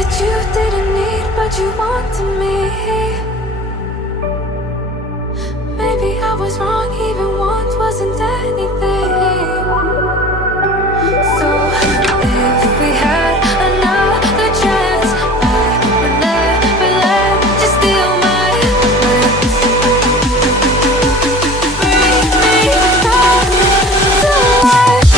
that you didn't need, but you wanted me. Maybe I was wrong, even want wasn't anything. So if we had another chance, I would never let you steal my lips. Bring me back to life.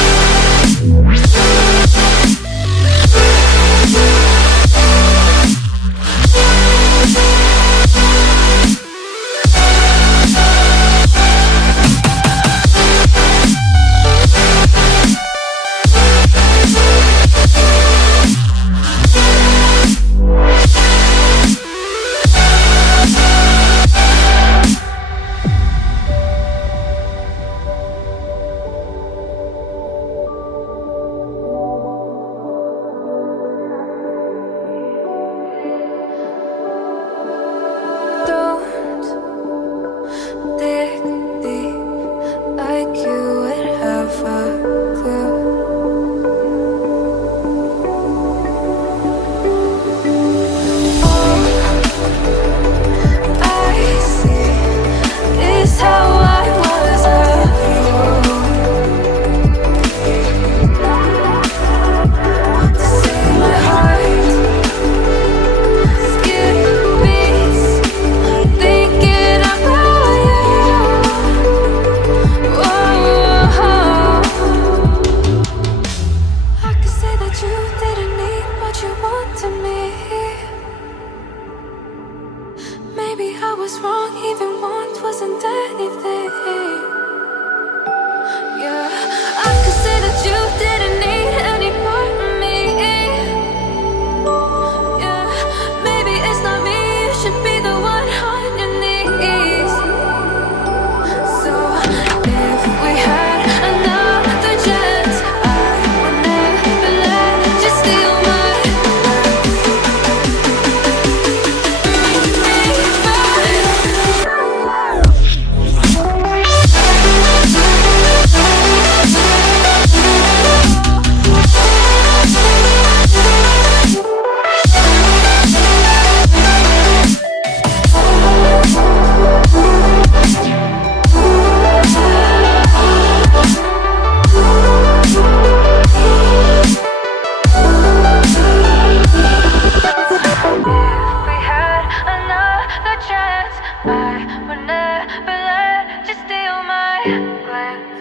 Don't dig deep like you would have a clue. All I see is how I was a fool to see my heart skip beats. Thinking about you. Whoa. I could say that you didn't need what you wanted me. Maybe I was wrong, even want wasn't anything. Yeah, I could say that you didn't need any part of me. Yeah, maybe it's not me, you should be the one on your knees. So if we had another chance, I would never let you steal my life. Bring me back. If we had another chance, I would never let you steal my glance.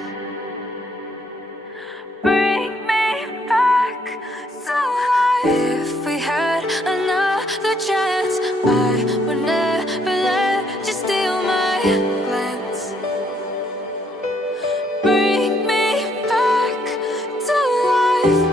Bring me back to life. If we had another chance, I would never let you steal my glance. Bring me back to life.